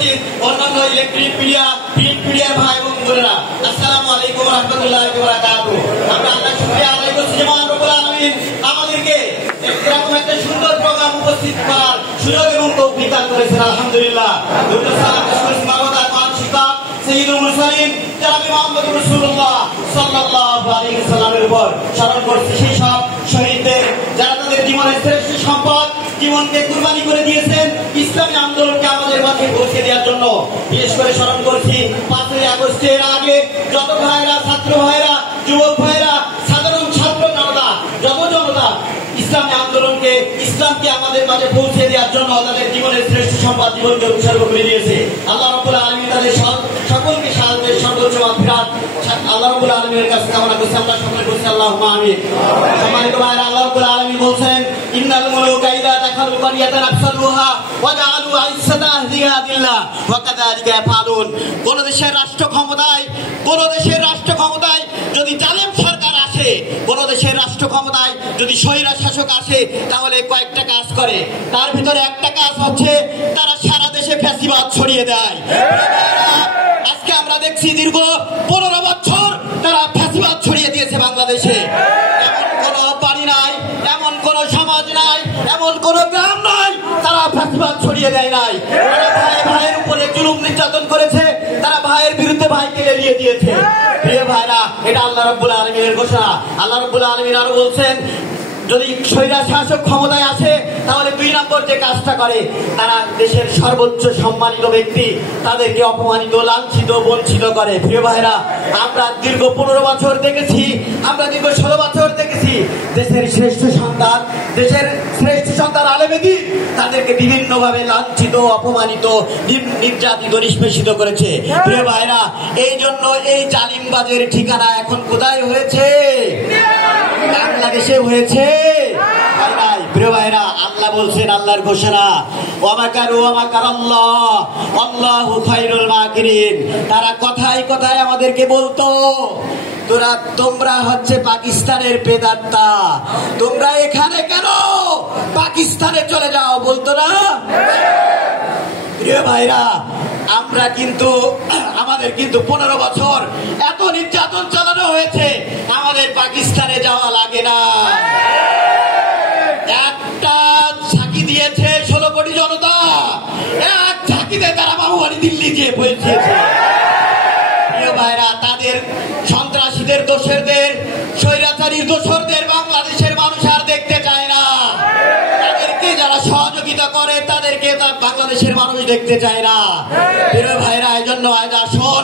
উপস্থিত অন্যান্য electric media, print মিডিয়ার ভাই এবং বোনেরা, আসসালামু আলাইকুম ওয়া রাহমাতুল্লাহি ওয়া বারাকাতুহু। আমরা আল্লাহর শুকরিয়া আদায় করছি যে মহান রব্বুল আলামিন আমাদেরকে এরকম একটা সুন্দর প্রোগ্রাম উপস্থিত করার সুযোগ এবং তৌফিক দান করেছেন। আলহামদুলিল্লাহ। দুরূদ সালাম পেশ করছি মানবতার মহান শিক্ষক সাইয়্যিদুল মুরসালিন জনাব মুহাম্মদ রাসূলুল্লাহ সাল্লাল্লাহু আলাইহি ওয়াসাল্লামের উপর। স্মরণ করছি সেই সব শহীদদের যারা তাদের জীবনের শ্রেষ্ঠ সম্পদ জীবনকে কুরবানি করে দিয়েছেন ইসলামী আন্দোলনকে আমাদের মাঝে পৌঁছে দেওয়ার জন্য। বিশেষ করে স্মরণ করছি 5ই আগস্টের আগে যত ভাইরা, ছাত্র ভাইরা, যুবক ভাইরা, সাধারণ ছাত্র জনতা, যত জনতা ইসলামী আন্দোলনকে, ইসলামকে আমাদের মাঝে পৌঁছে দেওয়ার জন্য তাদের জীবনের শ্রেষ্ঠ সম্পদ জীবনকে উৎসর্গ করে দিয়েছে। আল্লাহ রাব্বুল আলামিন তাদের সকলকে শাহাদাতের সর্বোচ্চ মাগফিরাত আল্লাহ রাব্বুল আলামিনের কাছে কামনা করছি। আমরা সকলে বলছি আল্লাহুম্মা আমিন। সম্মানিত ভাইরা, আল্লাহ রাব্বুল আলামিন বলছেন, ইন্নাল মুলুকা ইযা দাখালু কারিয়াতান আফসাদুহা ওয়া জাআলু আইজ্জাতা আহলিহা আযিল্লা ওয়া কাযালিকা ইয়াফআলুন। কোন দেশের রাষ্ট্র ক্ষমতায় যদি জালেম সরকার আসে, কোন দেশের রাষ্ট্র ক্ষমতায় যদি স্বৈরা শাসক আসে, তাহলে কয়েকটা কাজ করে। তার ভিতরে একটা কাজ হচ্ছে তারা সারা দেশে ফ্যাসিবাদ ছড়িয়ে দেয়। আজকে আমরা দেখছি দীর্ঘ 15 বছর তারা ফ্যাসিবাদ ছড়িয়ে দিয়েছে বাংলাদেশে। এমন কোন বাড়ি নাই, এমন কোন সমাজ নাই, এমন কোন গ্রাম নাই তারা ফ্যাসিবাদ ছড়িয়ে দেয় নাই। তারা ভাইয়ের উপরে জুলুম নির্যাতন করেছে, তারা ভাইয়ের বিরুদ্ধে ভাইকে লেলিয়ে দিয়েছে। প্রিয় ভাইরা, এটা আল্লাহ রাব্বুল আলামিনের ঘোষণা। আল্লাহ রাব্বুল আলামিন আরো বলছেন, যদি স্বৈরা শাসক ক্ষমতায় আসে তাহলে 2 নম্বর যে কাজটা করে, তারা দেশের সর্বোচ্চ সম্মানিত ব্যক্তি তাদেরকে অপমানিত, লাঞ্ছিত, বঞ্চিত করে। প্রিয় ভাইরা, আমরা দীর্ঘ 15 বছর দেখেছি, আমরা দীর্ঘ 16 বছর দেখেছি দেশের শ্রেষ্ঠ সন্তান আলেমেদি তাদেরকে বিভিন্ন ভাবে লাঞ্ছিত, অপমানিত, নির্যাতিত, নিষ্পেষিত করেছে। প্রিয় ভাইরা, এই জন্য এই জালিমবাজের ঠিকানা এখন কোথায় হয়েছে? বাংলাদেশে হয়েছে। প্রিয় ভাইরা, আল্লাহ বলছেন, আল্লাহর ঘোষণা, ওয়া মাকারু ওয়া মাকারাল্লাহ আল্লাহু খায়রুল মাকিরিন। তারা কথায় কথায় আমাদেরকে বলতো, তোমরা হচ্ছে পাকিস্তানের প্রেতাত্মা, তোমরা এখানে কেন, পাকিস্তানে চলে যাও, বলতো না? প্রিয় ভাইরা, আমাদের কিন্তু 15 বছর এত নির্যাতন চালানো হয়েছে, আমাদের পাকিস্তানে যাওয়া লাগে না। একটা ঝাঁকি দিয়েছে 16 কোটি জনতা, এক ঝাঁকিতে তারা বাবুবাড়ি দিল্লি গিয়ে পৌঁছেছে। প্রিয় ভাইরা, তাদের সন্ত্রাসীদের, দোষরদের, স্বৈরাচারীর দোষরদের বাংলাদেশের মানুষ আর দেখতে চায় না। তাদেরকে যারা সহযোগিতা করে তাদেরকে বাংলাদেশের মানুষ দেখতে চায় না। প্রিয় ভাইরা, এই জন্য আজ আসুন